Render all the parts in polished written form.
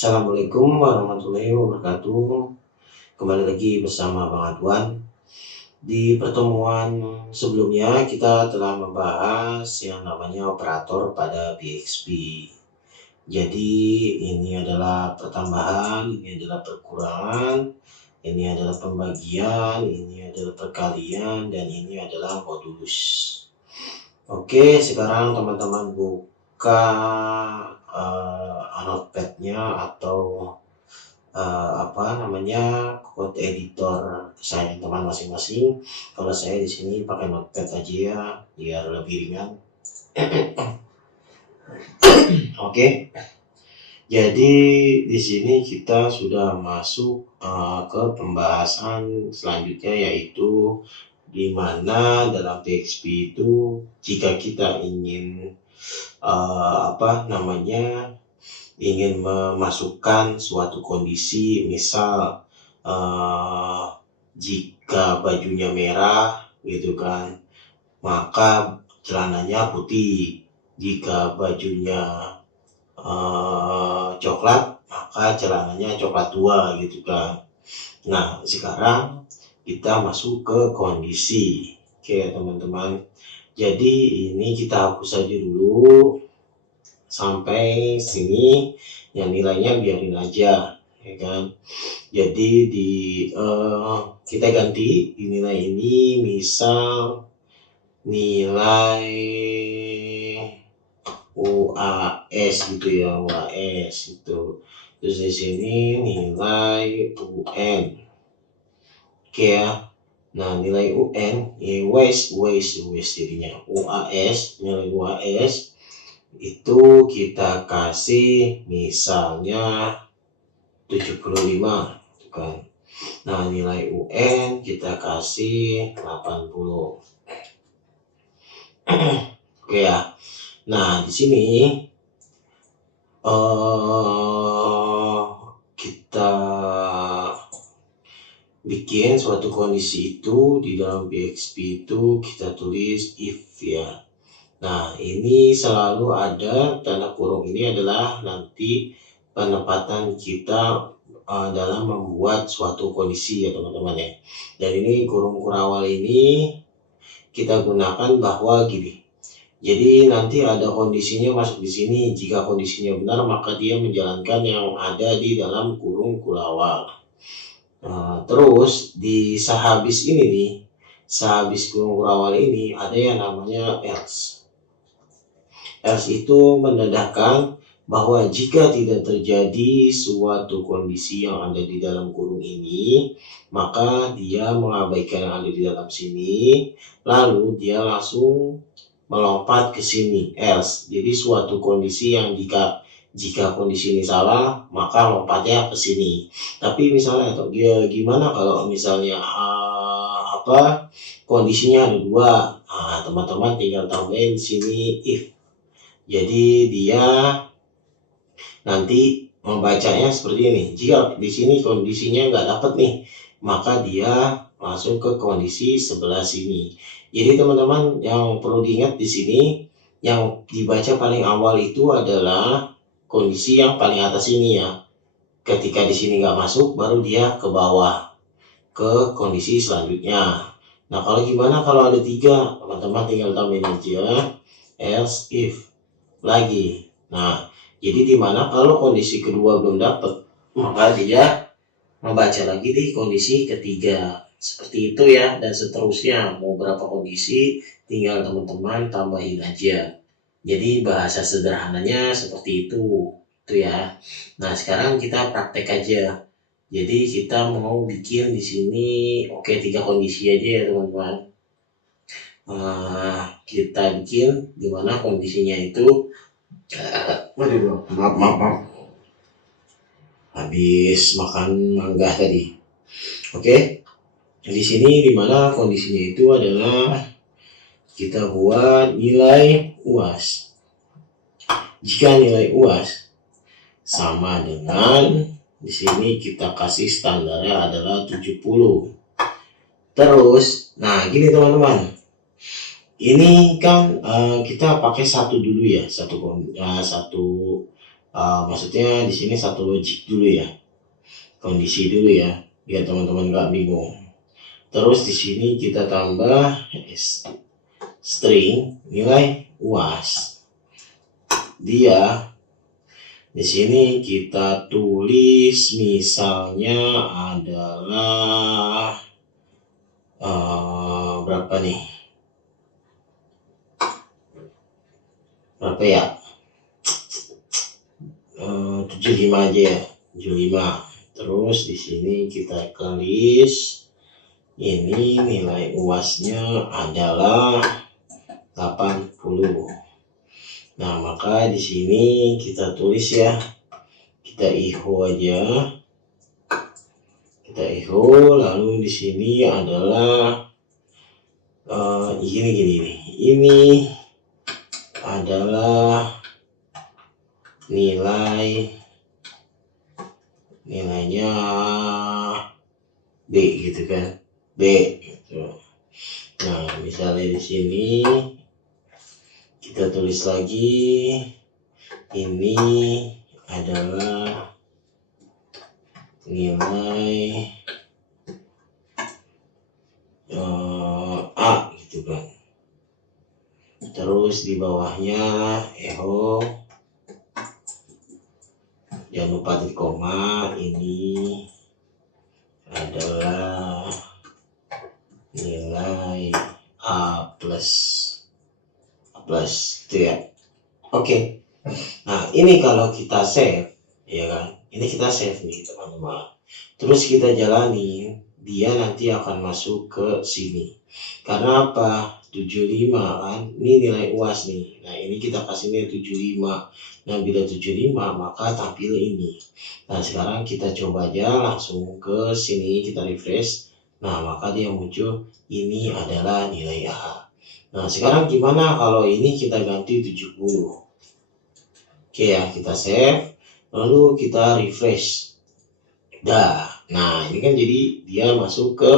Assalamualaikum warahmatullahi wabarakatuh. Kembali lagi bersama Bang Adwan. Di pertemuan sebelumnya kita telah membahas yang namanya operator pada PXP. Jadi ini adalah pertambahan, ini adalah perkurangan, ini adalah pembagian, ini adalah perkalian, dan ini adalah modulus. Oke, sekarang teman-teman buka notepad-nya atau code editor saya teman masing-masing. Kalau saya di sini pakai notepad aja ya biar lebih ringan. Oke. Jadi di sini kita sudah masuk ke pembahasan selanjutnya, yaitu di mana dalam PHP itu jika kita ingin ingin memasukkan suatu kondisi, misal jika bajunya merah gitu kan, maka celananya putih. Jika bajunya coklat, maka celananya coklat tua gitu kan. Nah, sekarang kita masuk ke kondisi. Oke teman-teman, jadi ini kita hapus saja dulu sampai sini, yang nilainya biarin aja ya kan. Jadi kita ganti di nilai ini, misal nilai UAS gitu ya, UAS itu. Terus di sini nilai UN. Oke ya. Nah, nilai UN ya waste jadinya. UAS, nilai UAS itu kita kasih misalnya 75 kan. Nah, nilai UN kita kasih 80. Oke ya. Nah, di sini kita bikin suatu kondisi itu di dalam PHP itu kita tulis if ya. Nah, ini selalu ada tanda kurung, ini adalah nanti penempatan kita dalam membuat suatu kondisi ya teman-teman ya. Dan ini kurung kurawal ini kita gunakan bahwa gini. Jadi nanti ada kondisinya masuk di sini. Jika kondisinya benar, maka dia menjalankan yang ada di dalam kurung kurawal. Terus di sehabis ini nih, sehabis kurung kurawal ini ada yang namanya else. Else itu menandakan bahwa jika tidak terjadi suatu kondisi yang ada di dalam kurung ini, maka dia mengabaikan yang ada di dalam sini, lalu dia langsung melompat ke sini, else. Jadi suatu kondisi yang jika kondisi ini salah, maka lompatnya ke sini. Tapi misalnya gimana kalau misalnya kondisinya ada dua, teman-teman tinggal tambahin di sini if. Jadi dia nanti membacanya seperti ini. Jika di sini kondisinya nggak dapat nih, maka dia langsung ke kondisi sebelah sini. Jadi teman-teman yang perlu diingat di sini, yang dibaca paling awal itu adalah kondisi yang paling atas ini ya. Ketika di sini nggak masuk, baru dia ke bawah ke kondisi selanjutnya. Nah, kalau gimana kalau ada 3, teman-teman tinggal tambahin aja else if lagi. Nah, jadi dimana kalau kondisi kedua belum dapat, maka dia membaca lagi di kondisi ketiga. Seperti itu ya, dan seterusnya. Mau berapa kondisi tinggal teman-teman tambahin aja. Jadi bahasa sederhananya seperti itu ya. Nah, sekarang kita praktek aja. Jadi kita mau bikin di sini 3 kondisi aja ya teman-teman. Kita bikin dimana kondisinya itu maaf habis makan mangga tadi. Oke. Di sini dimana kondisinya itu adalah kita buat nilai UAS. Jika nilai UAS sama dengan di sini kita kasih standarnya adalah 70. Terus, nah gini teman-teman. Ini kan kita pakai satu dulu ya, satu Maksudnya di sini satu logik dulu ya, kondisi dulu ya, biar teman-teman nggak bingung. Terus di sini kita tambah string nilai UAS. Dia di sini kita tulis misalnya adalah berapa nih? Berapa ya? 75 aja ya, 75. Terus di sini kita tulis ini nilai UAS-nya adalah 80. Nah, maka di sini kita tulis ya, kita echo aja. Kita echo, lalu di sini adalah gini. Ini adalah nilainya B gitu kan, B gitu. Nah, misalnya di sini kita tulis lagi ini adalah nilai A gitu kan. Terus di bawahnya echo, jangan lupa titik koma, ini adalah nilai A plus gitu ya. Oke. Nah, ini kalau kita save ya kan, ini kita save nih teman-teman, terus kita jalani, dia nanti akan masuk ke sini. Karena apa? 75 kan, ini nilai UAS nih. Nah, ini kita kasih nilai 75. Nah, bila 75 maka tampil ini. Nah, sekarang kita coba aja langsung ke sini, kita refresh. Nah, maka dia muncul ini adalah nilai A. Nah, sekarang gimana kalau ini kita ganti 70? Oke ya, kita save, lalu kita refresh. Nah, ini kan jadi dia masuk ke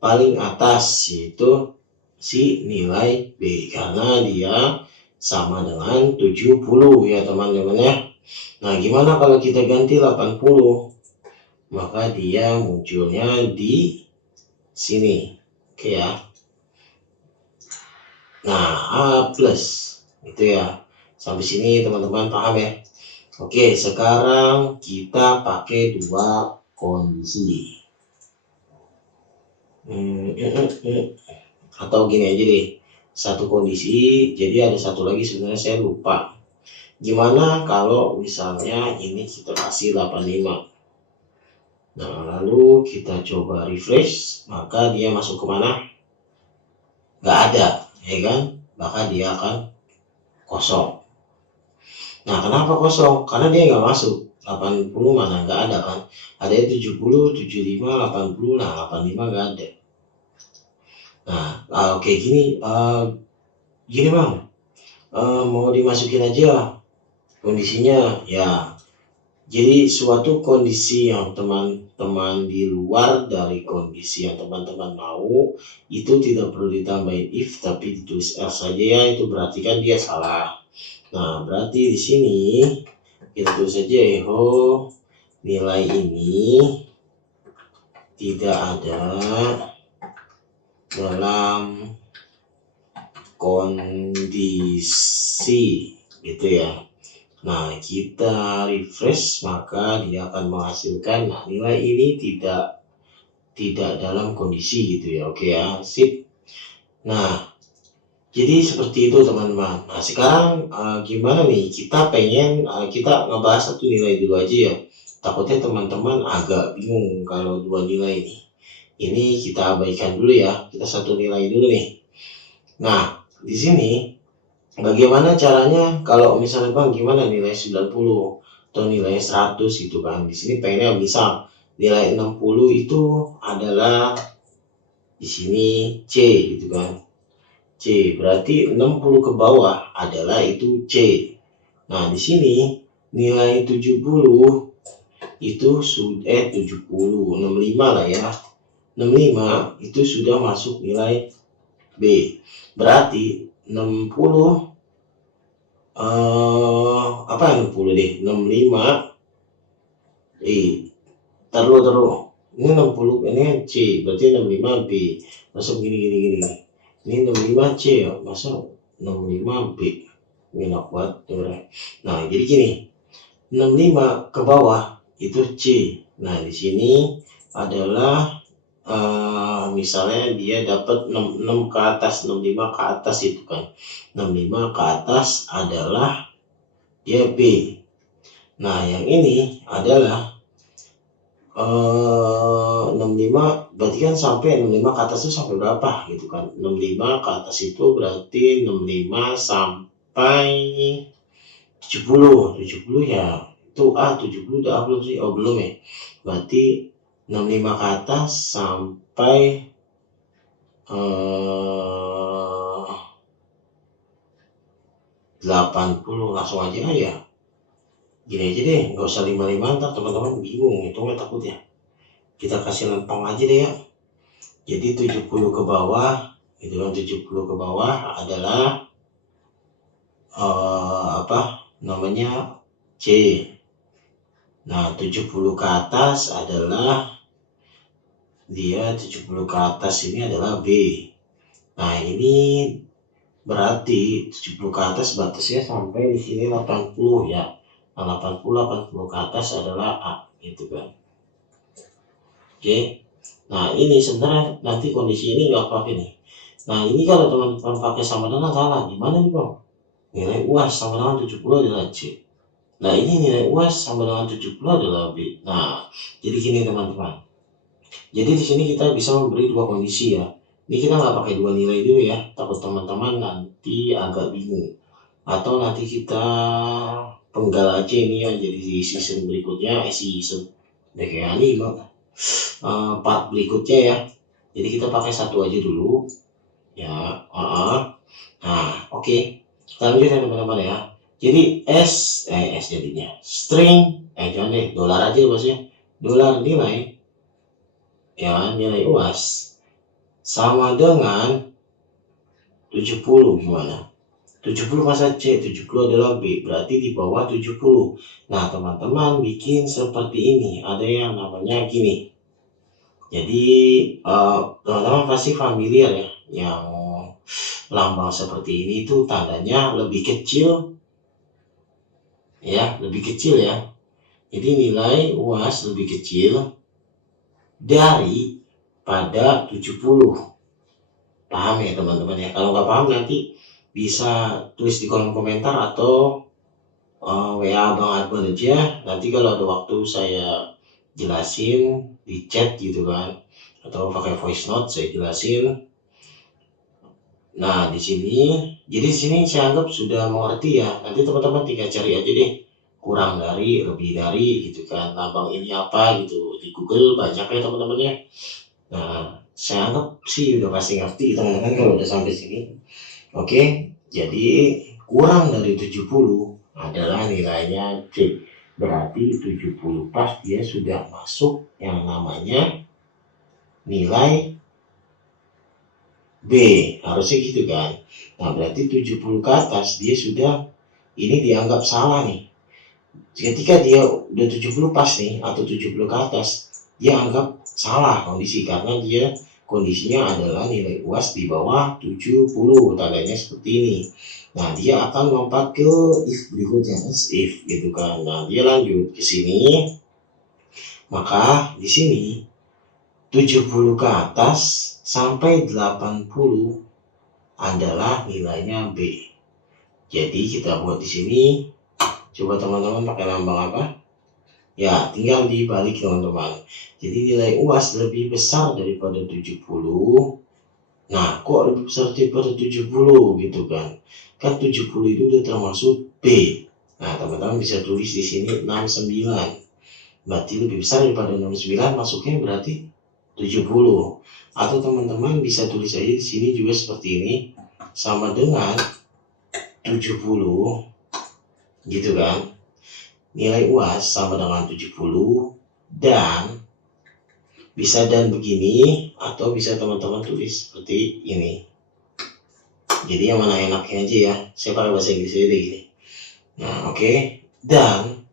paling atas, yaitu si nilai B, karena dia sama dengan 70 ya teman-teman ya. Nah, gimana kalau kita ganti 80? Maka dia munculnya di sini. Oke ya. Nah, A plus itu ya. Sampai sini teman-teman paham ya? Oke, sekarang kita pakai dua kondisi. Atau gini aja deh, satu kondisi, jadi ada satu lagi sebenarnya saya lupa. Gimana kalau misalnya ini kita kasih 85? Nah, lalu kita coba refresh, maka dia masuk ke mana? Nggak ada, ya kan? Maka dia akan kosong. Nah, kenapa kosong? Karena dia nggak masuk. 80 mana nggak ada kan? Ada 70, 75, 80. Nah, 85 nggak ada. Nah, oke gini bang, mau dimasukin aja kondisinya ya. Jadi suatu kondisi yang teman-teman di luar dari kondisi yang teman-teman mau, itu tidak perlu ditambahin if, tapi ditulis else saja ya. Itu berarti kan dia salah. Nah, berarti di sini kita tulis saja echo nilai ini tidak ada dalam kondisi gitu ya. Nah, kita refresh, maka dia akan menghasilkan nilai ini tidak dalam kondisi gitu ya. Oke ya, sip. Nah, jadi seperti itu teman-teman. Nah, sekarang gimana nih? Kita pengen kita ngebahas satu nilai dulu aja ya. Takutnya teman-teman agak bingung kalau dua nilai ini. Ini kita abaikan dulu ya. Kita satu nilai dulu nih. Nah, di sini bagaimana caranya kalau misalnya bang gimana nilai 90 atau nilai 100 gitu kan. Di sini pengennya misal nilai 60 itu adalah di sini C gitu kan. C berarti 60 ke bawah adalah itu C. Nah, di sini nilai 70 itu sudah 70, 65 lah ya. 65 itu sudah masuk nilai B. Berarti 60 apa 60 deh, 65, taruh. Ini 60, ini C, berarti 65 B. Masa gini. Ini 65 C ya, masa 65 B. Ini enak banget dengerin. Nah, jadi gini, 65 ke bawah itu C. Nah, di sini adalah misalnya dia dapat 66 ke atas, 65 ke atas itu kan. 65 ke atas adalah dia B. Nah, yang ini adalah 65 berarti kan sampai 65 ke atas itu sampai berapa gitu kan. 65 ke atas itu berarti 65 sampai 70 ya itu 70 udah belum sih? Oh belum ya, berarti 65 ke atas sampai 80 langsung aja ya. Gini aja deh, nggak usah 55 ntar teman-teman bingung hitungnya takut ya. Kita kasih lempeng aja deh ya. Jadi 70 ke bawah, itu kan 70 ke bawah adalah apa namanya C. Nah 70 ke atas adalah dia 70 ke atas ini adalah B. Nah ini berarti 70 ke atas batasnya sampai di sini 80 ya. Nah 80 ke atas adalah A gitu kan. Oke. Nah ini sebenarnya nanti kondisi ini nggak pakai nih. Nah ini kalau teman-teman pakai sama dengan salah, gimana nih bang? Nilai UAS sama dengan 70 adalah C. Nah ini nilai UAS sama dengan 70 adalah B. Nah jadi gini teman-teman. Jadi di sini kita bisa memberi dua kondisi ya. Ini kita nggak pakai dua nilai dulu ya, takut teman-teman nanti agak bingung. Atau nanti kita penggal aja ini ya, jadi di season berikutnya, season udah kayak ini bang. Part berikutnya ya. Jadi kita pakai satu aja dulu ya. Nah oke. Kita lanjut ya teman-teman ya. Jadi S jadinya string jangan deh, dolar aja bosnya. Dolar nilai ya, nilai UAS sama dengan 70 gimana? 70 masa C, 70 adalah B, berarti di bawah 70. Nah teman-teman bikin seperti ini, ada yang namanya gini. Jadi teman-teman pasti familiar ya, yang lambang seperti ini itu tandanya lebih kecil ya, jadi nilai UAS lebih kecil dari pada 70. Paham ya teman-teman ya? Kalau nggak paham nanti bisa tulis di kolom komentar atau WA Bang Adman aja. Nanti kalau ada waktu saya jelasin di chat gitu kan, atau pakai voice note saya jelasin. Nah di sini, jadi di sini saya anggap sudah mengerti ya. Nanti teman-teman tinggal cari aja deh, kurang dari, lebih dari gitu kan. Lambang ini apa gitu, di Google banyak ya teman-teman ya. Nah saya anggap sih udah pasti ngerti teman-teman kalau udah sampai sini. Oke, jadi kurang dari 70 adalah nilainya C. Berarti 70 pas dia sudah masuk yang namanya nilai B, harusnya gitu kan. Nah berarti 70 ke atas dia sudah, ini dianggap salah nih. Ketika dia udah 70 pas nih atau 70 ke atas, dia anggap salah kondisi karena dia kondisinya adalah nilai UAS di bawah 70, tandanya seperti ini. Nah dia akan lompat ke if berikutnya, if gitu kan. Nah dia lanjut ke sini, maka di sini 70 ke atas sampai 80 adalah nilainya B. Jadi kita buat di sini, coba teman-teman pakai lambang apa? Ya, tinggal dibalik teman-teman. Jadi nilai UAS lebih besar daripada 70. Nah, kok lebih besar daripada 70 gitu kan? Kan 70 itu udah termasuk B. Nah, teman-teman bisa tulis di sini 69. Berarti lebih besar daripada 69, masuknya berarti 70. Atau teman-teman bisa tulis aja di sini juga seperti ini, sama dengan 70 gitu kan. Nilai UAS sama dengan 70 dan bisa dan begini, atau bisa teman-teman tulis seperti ini. Jadi yang mana enaknya aja ya, saya pakai bahasa Inggris aja deh gini. Nah, oke. Dan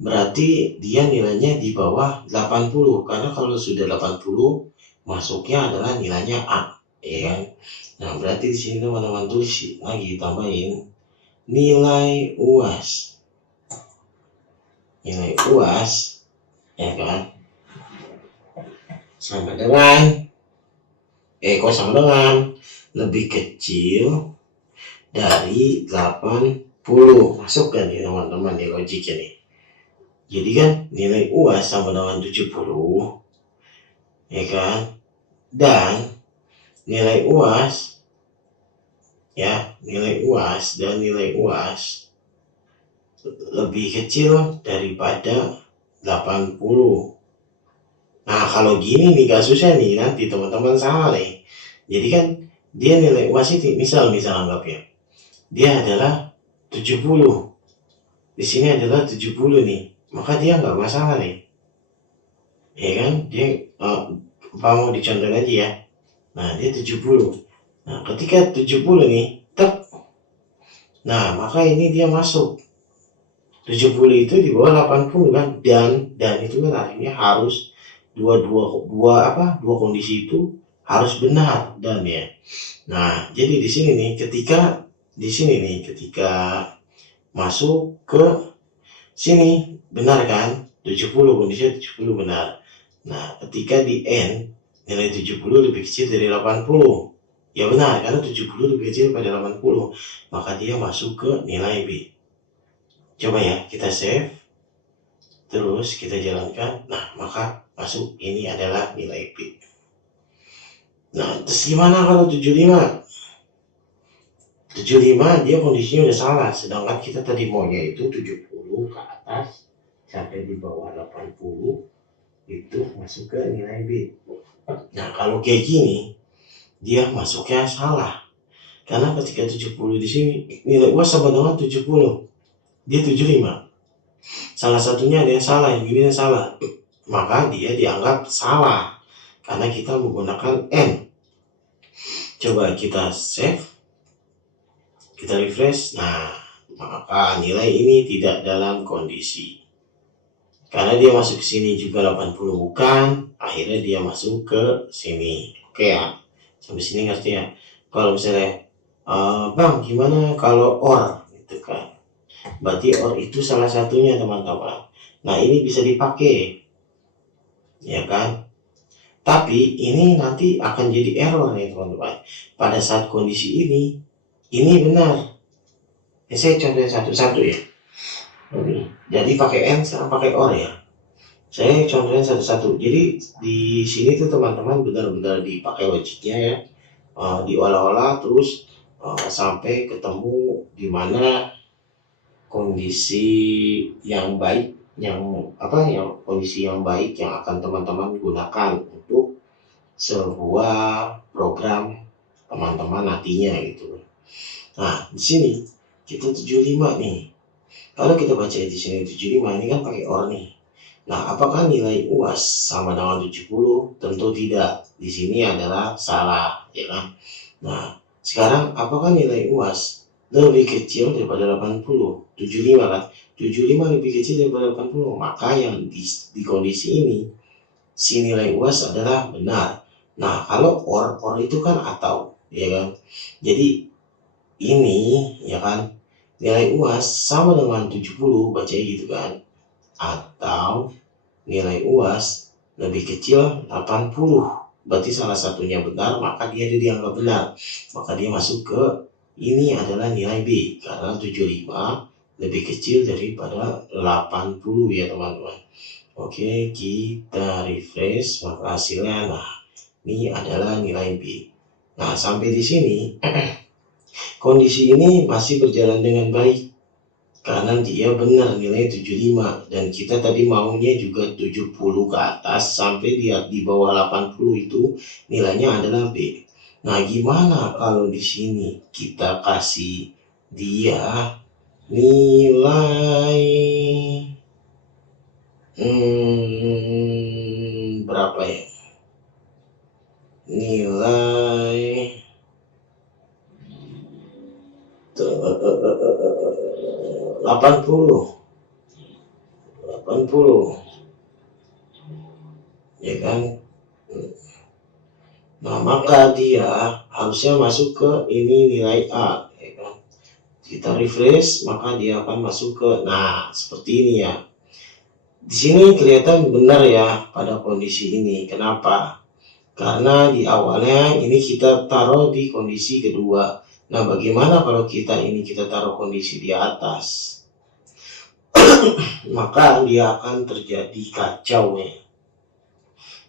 berarti dia nilainya di bawah 80, karena kalau sudah 80 masuknya adalah nilainya A, ya kan? Nah, berarti di sini teman-teman tulis lagi, tambahin nilai UAS. Nilai UAS, ya kan? Sama dengan sama dengan lebih kecil dari 80. Masuk kan nih teman-teman nih logiknya nih. Jadi kan nilai UAS sama dengan 70, ya kan? Dan nilai UAS dan nilai UAS lebih kecil daripada 80. Nah, kalau gini nih kasusnya nih, nanti teman-teman salah nih. Jadi kan dia nilai UAS itu misal anggap ya, dia adalah 70. Di sini adalah 70 nih. Maka dia nggak masalah nih. Ya kan? Dia mau dicontohin aja ya. Nah, dia 70. Nah, ketika 70 nih, nah, maka ini dia masuk. 70 itu di bawah 80 kan, dan itu kan artinya harus dua kondisi itu harus benar dan ya. Nah, jadi di sini nih ketika masuk ke sini benar kan, 70 kondisinya 70 benar. Nah, ketika di N nilai 70 lebih kecil dari 80. Ya benar, karena 70 lebih kecil pada 80, maka dia masuk ke nilai B. Coba ya, kita save, terus kita jalankan. Nah, maka masuk, ini adalah nilai B. Nah, terus gimana kalau 75? 75 dia kondisinya udah salah, sedangkan kita tadi maunya itu 70 ke atas sampai di bawah 80, itu masuk ke nilai B. Nah, kalau kayak gini, dia masuknya salah. Karena ketika 70 di sini, nilai UAS sama dengan 70. Dia 75. Salah satunya ada yang salah, yang ini yang salah. Maka dia dianggap salah. Karena kita menggunakan N. Coba kita save. Kita refresh. Nah, maka nilai ini tidak dalam kondisi. Karena dia masuk ke sini juga 80 bukan, akhirnya dia masuk ke sini. Oke ya, sampai sini ngerti ya. Kalau misalnya Bang, gimana kalau OR gitu kan? Berarti OR itu salah satunya teman-teman. Nah, ini bisa dipakai, ya kan? Tapi ini nanti akan jadi error nih teman-teman. Pada saat kondisi ini benar. Saya contohin satu-satu ya. Jadi pakai N, sekarang pakai OR ya. Saya contohin satu-satu. Jadi di sini tuh teman-teman benar-benar dipakai logiknya ya. Diolah-olah terus sampai ketemu di mana kondisi yang baik, kondisi yang baik yang akan teman-teman gunakan untuk sebuah program teman-teman nantinya gitu. Nah, di sini kita 75 nih. Kalau kita baca di sini 75 ini kan pakai OR nih. Nah, apakah nilai UAS sama dengan 70? Tentu tidak. Di sini adalah salah, ya kan? Nah, sekarang apakah nilai UAS lebih kecil daripada 80? 75 kan? 75 lebih kecil daripada 80. Maka yang di kondisi ini, si nilai UAS adalah benar. Nah, kalau OR itu kan atau, ya kan? Jadi, ini, ya kan, nilai UAS sama dengan 70, baca gitu kan? Atau nilai UAS lebih kecil 80. Berarti salah satunya benar, maka dia dianggap benar. Maka dia masuk ke ini adalah nilai B, karena 75 lebih kecil daripada 80 ya teman-teman. Oke, kita refresh, maka hasilnya, nah, ini adalah nilai B. Nah, sampai di sini, kondisi ini masih berjalan dengan baik. Karena dia benar nilai 75 dan kita tadi maunya juga 70 ke atas sampai dia di bawah 80 itu nilainya adalah B. Nah, gimana kalau di sini kita kasih dia nilai berapa ya? Nilai 80 ya kan. Nah, maka dia harusnya masuk ke ini nilai A, ya kan. Kita refresh, maka dia akan masuk ke, nah seperti ini ya. Di sini kelihatan benar ya pada kondisi ini. Kenapa? Karena di awalnya ini kita taruh di kondisi kedua. Nah, bagaimana kalau kita taruh kondisi di atas? Maka dia akan terjadi kacau ya.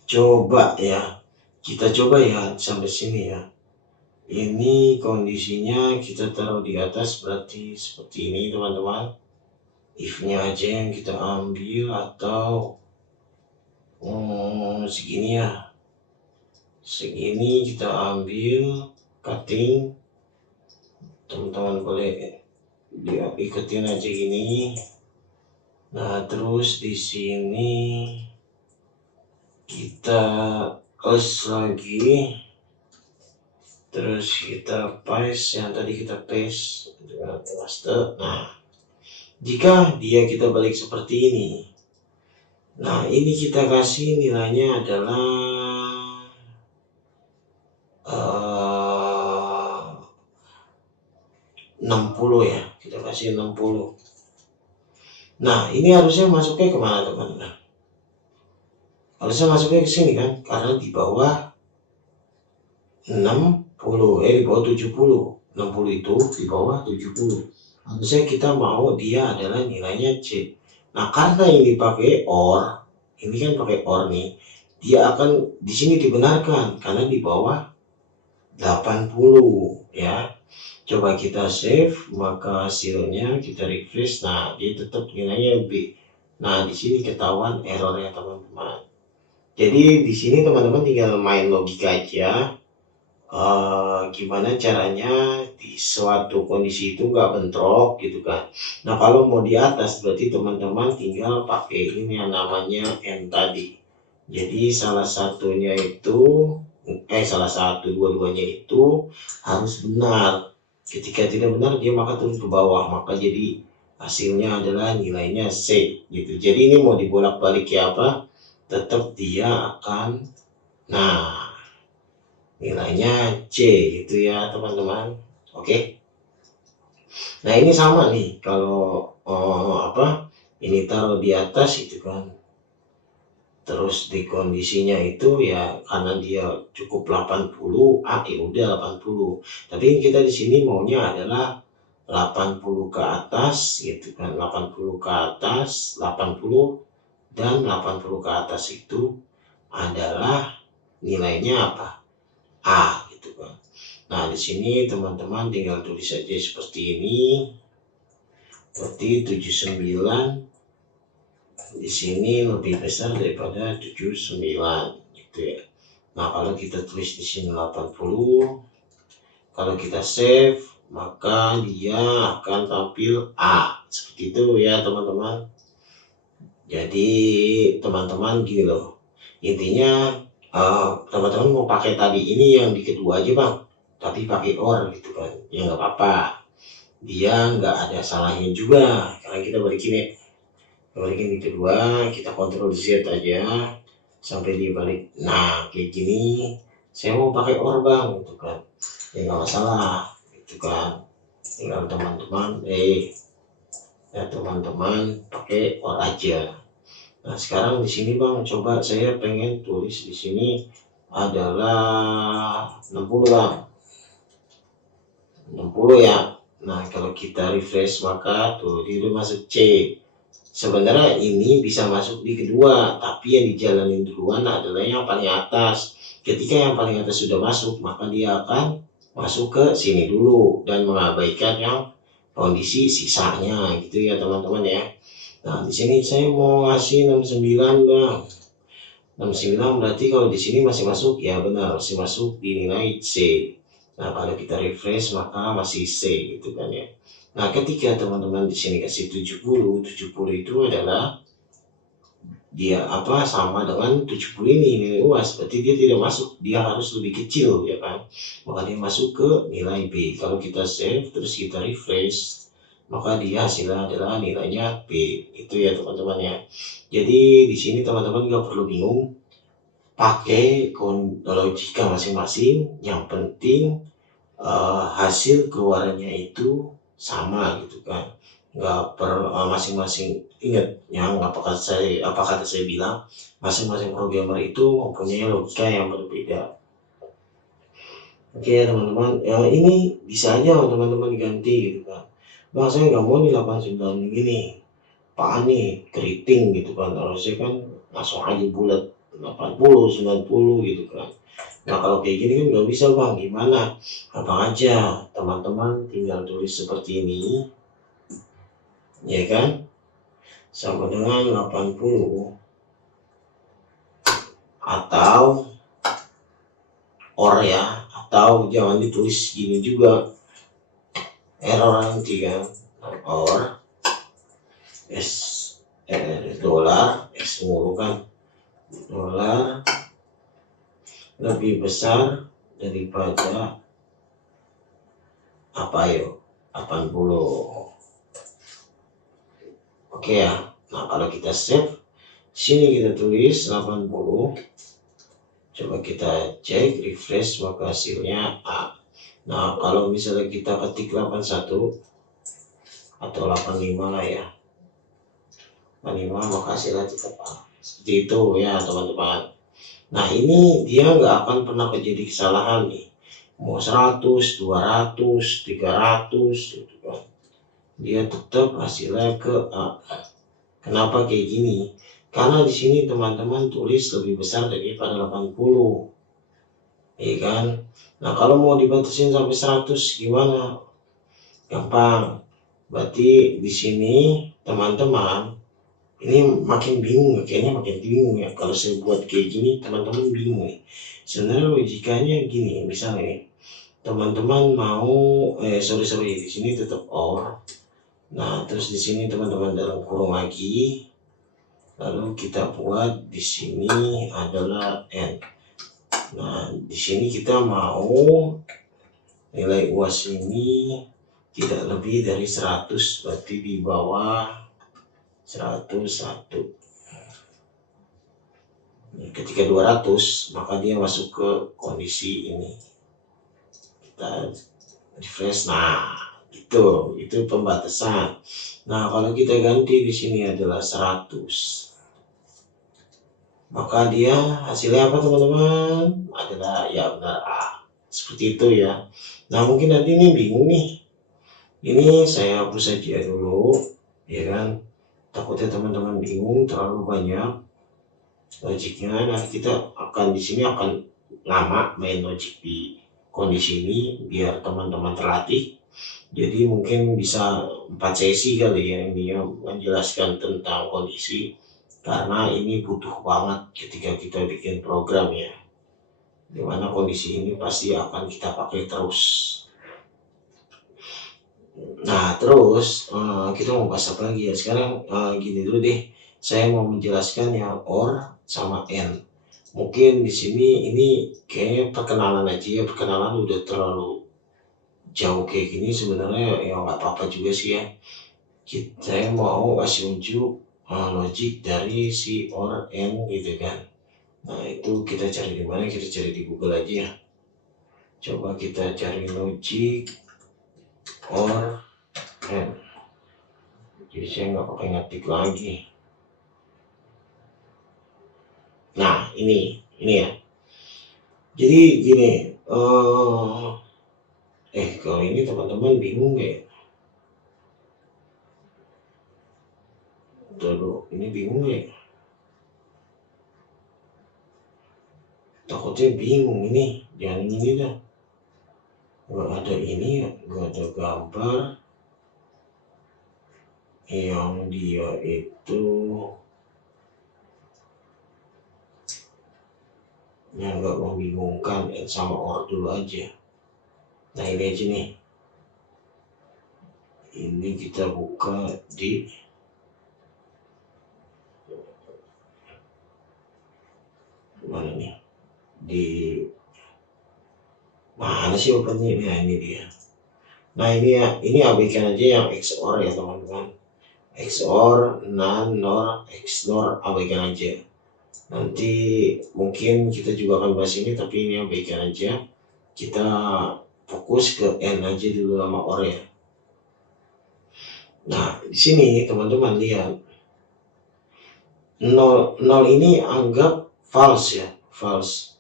Coba ya, kita coba ya sampai sini ya. Ini kondisinya kita taruh di atas, berarti seperti ini teman-teman. If-nya aja yang kita ambil, atau segini ya. Segini kita ambil, cutting. Teman-teman boleh dia ikutin aja gini. Nah, terus di sini kita close lagi, terus kita paste yang tadi kita paste dengan master. Nah, jika kita balik seperti ini, nah ini kita kasih nilainya adalah 60 ya, kita kasih 60. Nah, ini harusnya masuknya kemana teman-teman? Harusnya masuknya ke sini kan, karena di bawah 60, di bawah 70. 60 itu di bawah 70. Harusnya kita mau dia adalah nilainya C. Nah, karena ini pakai OR, ini kan pakai OR nih, dia akan di sini dibenarkan karena di bawah 80 ya. Coba kita save, maka hasilnya kita refresh. Nah, dia tetap nilainya B. Nah, di sini ketahuan errornya teman-teman. Jadi di sini teman-teman tinggal main logika aja. Gimana caranya di suatu kondisi itu nggak bentrok gitu kan. Nah, kalau mau di atas berarti teman-teman tinggal pakai ini yang namanya N tadi. Jadi salah satunya itu dua-duanya itu harus benar. Ketika tidak benar dia maka turun ke bawah, maka jadi hasilnya adalah nilainya C gitu. Jadi ini mau dibolak-balik ya apa, tetap dia akan, nah nilainya C gitu ya teman-teman. Oke. Nah, ini sama nih kalau ini taruh di atas itu kan, terus di kondisinya itu ya karena dia cukup 80 ya udah 80. Tapi kita di sini maunya adalah 80 ke atas gitu kan, 80 ke atas, 80 dan 80 ke atas itu adalah nilainya apa? A gitu kan. Nah, di sini teman-teman tinggal tulis saja seperti ini. Berarti 79 di sini lebih besar daripada 79 gitu ya. Nah, kalau kita tulis di sini 80, kalau kita save maka dia akan tampil A. Seperti itu ya teman-teman. Jadi teman-teman gini loh. Intinya teman-teman mau pakai tadi ini yang di kedua aja bang, tapi pakai OR gitu kan, ya nggak apa-apa, dia nggak ada salahnya juga karena kita balikin di kedua, kita kontrol Z aja sampai dia balik. Nah, kayak gini saya mau pakai OR bang gitu kan, ya nggak masalah gitu kan, tinggal teman-teman pakai OR aja. Nah, sekarang di sini bang, coba saya pengen tulis di sini adalah 60 bang, 60 ya. Nah, kalau kita refresh maka tuh dia udah masuk C. Sebenarnya ini bisa masuk di kedua, tapi yang dijalanin duluan adalah yang paling atas. Ketika yang paling atas sudah masuk, maka dia akan masuk ke sini dulu dan mengabaikan yang kondisi sisanya gitu ya teman-teman ya. Nah, di sini saya mau ngasih 69 bang. 69 berarti kalau di sini masih masuk, ya benar masih masuk di nilai C. Nah, kalau kita refresh maka masih C gitu kan ya. Nah, ketika teman-teman di sini kasih 70 itu adalah dia sama dengan 70 ini nilai UAS, berarti dia tidak masuk, dia harus lebih kecil ya kan, maka dia masuk ke nilai B. Kalau kita save terus kita refresh, maka dia hasilnya adalah nilainya B. Itu ya teman-teman ya. Jadi di sini teman-teman nggak perlu bingung, pakai logika masing-masing, yang penting hasil keluarannya itu sama gitu kan, nggak masing-masing ingat yang apa kata saya bilang, masing-masing programmer itu mempunyai logika yang berbeda. Oke teman-teman, yang ini bisa aja teman-teman ganti gitu kan, bang saya nggak mau nih 89 ini apaan nih keriting gitu kan, harusnya kan langsung aja bulat 80 90 gitu kan. Nah kalau kayak gini kan nggak bisa bang, gimana? Apa aja teman-teman tinggal tulis seperti ini, ya kan? Sama dengan 80, atau or ya, atau jangan ditulis gini juga, error nanti kan. Or s dolar x mulu kan, dolar lebih besar daripada apa yuk 80. Oke ya. Nah kalau kita save, sini kita tulis 80, coba kita cek refresh, maka hasilnya A. Nah kalau misalnya kita ketik 81 atau 85 lah ya, 85, maka hasilnya tetap A. Seperti itu ya teman-teman. Nah ini dia nggak akan pernah terjadi kesalahan nih, mau 100 200 300 gitu kan, dia tetap hasilnya ke A. Kenapa kayak gini? Karena di sini teman-teman tulis lebih besar daripada 80, ya kan? Nah kalau mau dibatasin sampai 100 gimana? Gampang. Berarti di sini teman-teman ini makin bingung, kayaknya makin bingung ya. Kalau saya buat kayak gini teman-teman bingung nih. Sebenarnya logikanya gini, misalnya nih, teman-teman mau sorry di sini tetap OR. Nah terus di sini teman-teman dalam kurung lagi, lalu kita buat di sini adalah N. Nah di sini kita mau nilai UAS ini tidak lebih dari 100, berarti di bawah 101. Ketika 200 maka dia masuk ke kondisi ini, kita refresh. Nah itu pembatasan. Nah kalau kita ganti di sini adalah 100, maka dia hasilnya apa teman-teman? Adalah ya benar A. Seperti itu ya. Nah mungkin nanti ini bingung nih, ini saya hapus saja dulu ya kan, takutnya teman-teman bingung terlalu banyak logiknya. Nah kita akan di sini akan lama main logik di kondisi ini biar teman-teman terlatih. Jadi mungkin bisa 4 sesi kali ya ini ya, menjelaskan tentang kondisi, karena ini butuh banget ketika kita bikin program ya, dimana kondisi ini pasti akan kita pakai terus. Nah terus kita mau bahas apa lagi ya sekarang, gini dulu deh, saya mau menjelaskan yang OR sama AND. Mungkin di sini ini kayaknya perkenalan aja ya, perkenalan udah terlalu jauh kayak gini sebenarnya ya nggak apa-apa juga sih ya. Saya mau kasih unjuk logik dari si OR AND gitu kan. Nah itu kita cari di mana? Kita cari di Google aja ya. Coba kita cari logik OR AND. Jadi saya nggak pakai ngetik lagi. Nah ini ya. Jadi gini, kalau ini teman-teman bingung nggak? Tuh, ini bingung ya? Takutnya bingung ini, jangan ini dah. Nggak ada ini ya, nggak ada gambar yang dia itu yang nggak membingungkan, sama OR dulu aja. Nah ini aja nih. Ini kita buka di mana nih, di mana sih opennya? Nah ini dia. Nah ini ya, ini abaikan aja yang XOR ya teman-teman. XOR, NAND, NOR, XNOR abaikan aja. Nanti mungkin kita juga akan bahas ini, tapi ini abaikan aja. Kita fokus ke N aja dulu sama OR ya. Nah di sini teman-teman lihat 0 ini anggap false ya, false.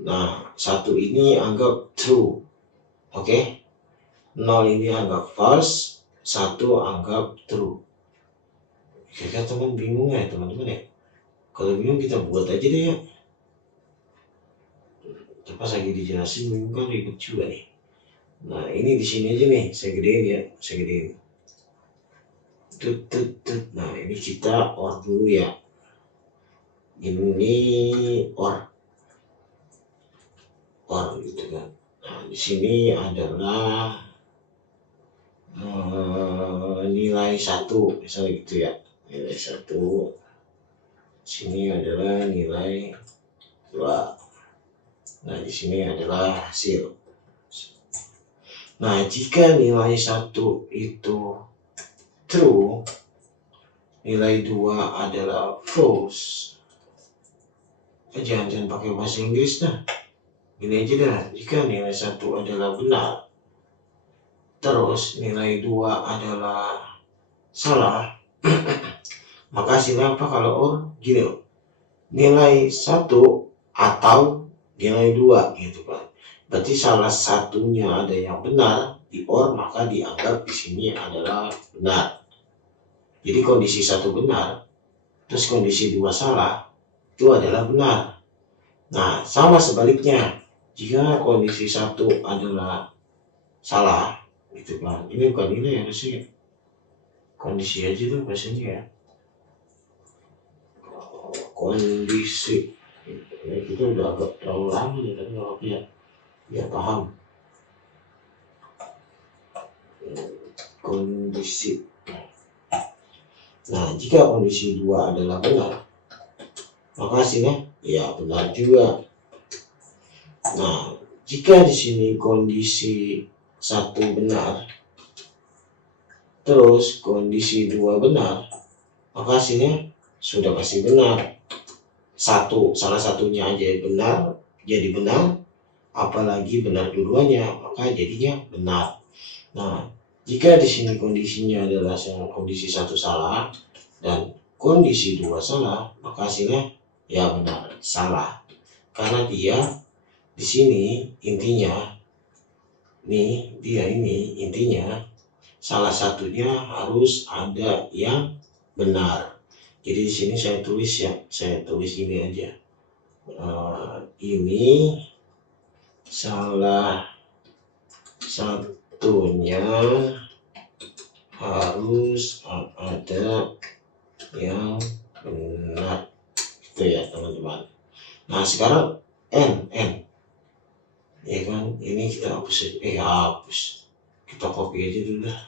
Nah 1 ini anggap true. Oke. 0 ini anggap false, 1 anggap true. Kira-kira teman bingung ya teman-teman ya? Kalau bingung kita buat aja deh ya. Pas lagi dijelasin bingung kan ribet juga nih. Nah ini di sini aja nih, saya gedein ya, saya gedein. Nah ini kita OR dulu ya. Ini OR gitu kan. Nah di sini adalah nilai 1 misalnya gitu ya, nilai 1. Sini adalah nilai 2. Nah di sini adalah hasil. Nah jika nilai 1 itu true, nilai 2 adalah false. Jangan pakai bahasa Inggris dah. Ini aja dah, jika nilai 1 adalah benar, terus nilai 2 adalah salah, maka hasilnya apa kalau OR? Gini loh, nilai 1 atau nilai 2 gitu kan. Berarti salah satunya ada yang benar di OR, maka dianggap di sini adalah benar. Jadi kondisi 1 benar, terus kondisi 2 salah, itu adalah benar. Nah, sama sebaliknya, jika kondisi 1 adalah salah, gitu kan. Ini bukan nilai harusnya, kondisi aja tuh bahasanya ya. Kondisi, ya, kita udah agak terlalu lama nih, tapi kalau ya paham. Kondisi. Nah, jika kondisi 2 adalah benar, maka hasilnya ya benar juga. Nah, jika di sini kondisi 1 benar, terus kondisi 2 benar, maka hasilnya sudah pasti benar. Salah satunya aja benar, jadi benar, apalagi benar dua-duanya, maka jadinya benar. Nah, jika di sini kondisinya adalah kondisi 1 salah dan kondisi 2 salah, maka hasilnya ya benar, salah. Karena dia di sini intinya salah satunya harus ada yang benar. Jadi di sini saya tulis ya, saya tulis ini aja. Ini salah satunya harus ada yang benar, gitu ya teman-teman. Nah sekarang N ya kan, ini kita hapus kita copy aja dulu lah,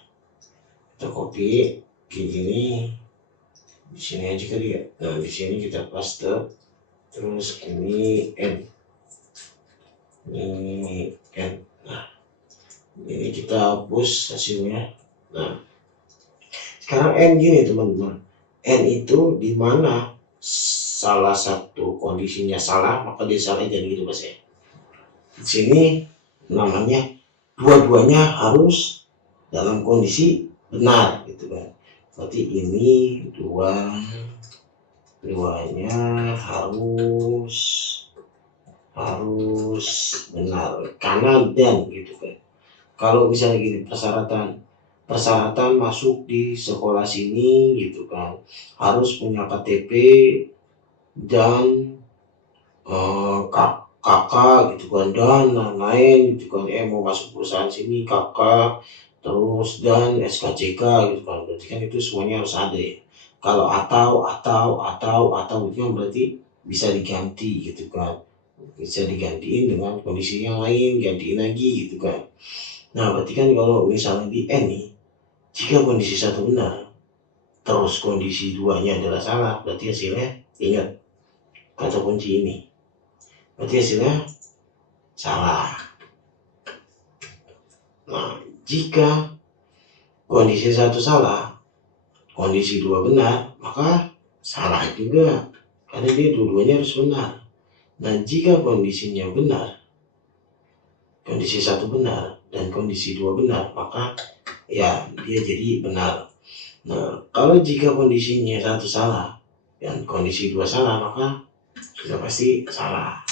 kita copy kayak gini, di sini aja kali ya. Nah di sini kita paste, terus ini N. Nah ini kita hapus hasilnya. Nah sekarang N gini teman-teman, N itu dimana salah satu kondisinya salah, maka dia salah, jadi gitu bahasanya. Di sini namanya dua-duanya harus dalam kondisi benar gitu kan. Berarti ini duanya harus benar, kanan dan gitu kan. Kalau misalnya gini, persyaratan masuk di sekolah sini gitu kan, harus punya KTP dan kakak gitu kan, dan lain-lain gitu kan. Mau masuk perusahaan sini kakak, terus dan SKCK gitu kan. Berarti kan itu semuanya harus ada ya. Kalau atau itu kan berarti bisa diganti gitu kan, bisa digantiin dengan kondisi yang lain, gantiin lagi gitu kan. Nah berarti kan kalau misalnya di N nih, jika kondisi 1 benar, terus kondisi 2-nya adalah salah, berarti hasilnya, ingat kata kunci ini, berarti hasilnya salah. Nah, jika kondisi 1 salah, kondisi 2 benar, maka salah juga, karena dia dua-duanya harus benar. Nah, jika kondisinya benar, kondisi 1 benar dan kondisi 2 benar, maka ya dia jadi benar. Nah, kalau jika kondisinya 1 salah dan kondisi 2 salah, maka sudah pasti salah.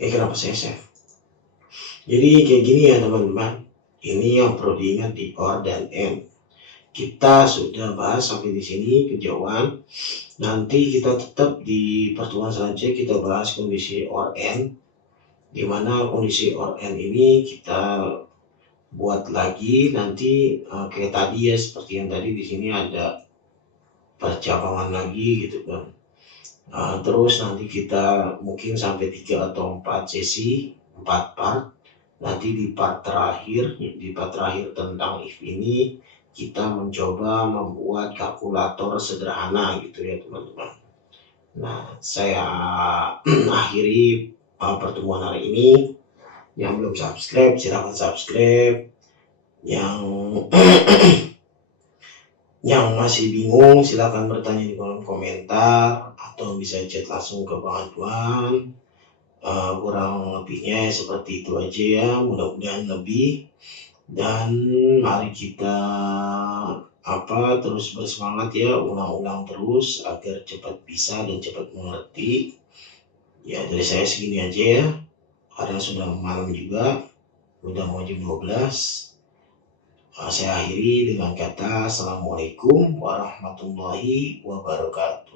Kenapa saya save? Jadi kayak gini ya teman-teman, ini yang perlu diingat di OR dan AND. Kita sudah bahas sampai di sini kejauhan. Nanti kita tetap di pertemuan selanjutnya kita bahas kondisi OR AND, di mana kondisi OR AND ini kita buat lagi nanti kayak tadi ya, seperti yang tadi di sini ada percabangan lagi gitu kan. Terus nanti kita mungkin sampai 3 atau 4 sesi, 4 part. Nanti di part terakhir tentang if ini, kita mencoba membuat kalkulator sederhana gitu ya teman-teman. Nah, saya akhiri pertemuan hari ini. Yang belum subscribe, silahkan subscribe. Yang masih bingung, silahkan bertanya di kolom komentar atau bisa chat langsung ke Bang Adwan. Kurang lebihnya seperti itu aja ya, mudah-mudahan lebih. Dan mari kita terus bersemangat ya, ulang-ulang terus agar cepat bisa dan cepat mengerti. Ya, dari saya segini aja ya, karena sudah malam juga, udah mau jam 12. Saya akhiri dengan kata Assalamualaikum warahmatullahi wabarakatuh.